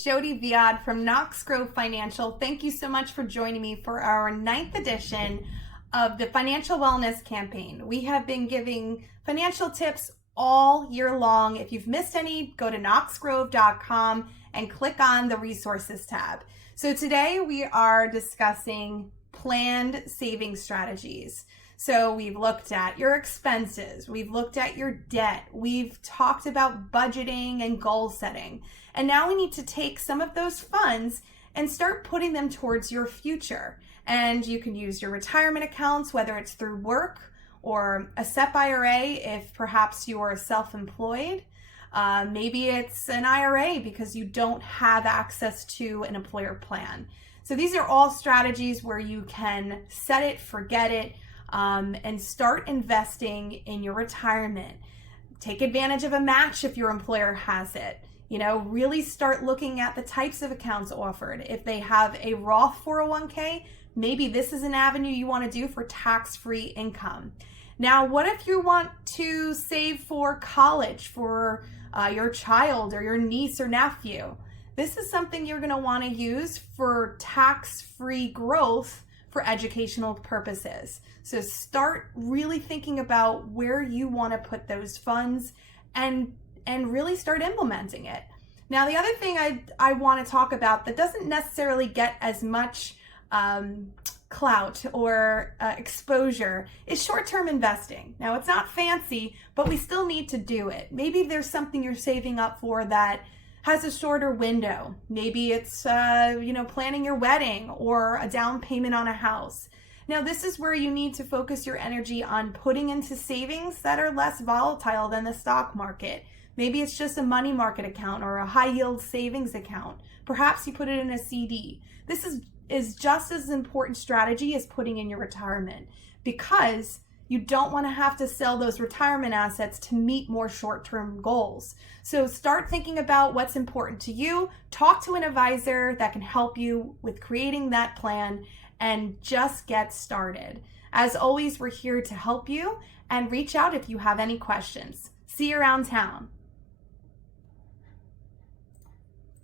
it's Jody Viad from Knox Grove Financial. Thank you so much for joining me for our 9th edition of the Financial Wellness Campaign. We have been giving financial tips all year long. If you've missed any, go to knoxgrove.com and click on the resources tab. So today we are discussing planned saving strategies. So we've looked at your expenses, we've looked at your debt, we've talked about budgeting and goal setting. And now we need to take some of those funds and start putting them towards your future. And you can use your retirement accounts, whether it's through work or a SEP IRA if perhaps you're self-employed. Maybe it's an IRA because you don't have access to an employer plan. So these are all strategies where you can set it, forget it, and start investing in your retirement. Take advantage of a match if your employer has it. Really start looking at the types of accounts offered. If they have a Roth 401k, maybe this is an avenue you want to do for tax-free income. Now, what if you want to save for college for your child or your niece or nephew? This is something you're going to want to use for tax-free growth for educational purposes. So start really thinking about where you want to put those funds and really start implementing it. Now, the other thing I want to talk about that doesn't necessarily get as much clout or exposure is short-term investing. Now, it's not fancy, but we still need to do it. Maybe there's something you're saving up for that has a shorter window. Maybe it's planning your wedding or a down payment on a house. Now, this is where you need to focus your energy on putting into savings that are less volatile than the stock market. Maybe it's just a money market account or a high yield savings account. Perhaps you put it in a CD. This is just as important strategy as putting in your retirement, because you don't want to have to sell those retirement assets to meet more short-term goals. So start thinking about what's important to you. Talk to an advisor that can help you with creating that plan and just get started. As always, we're here to help you, and reach out if you have any questions. See you around town.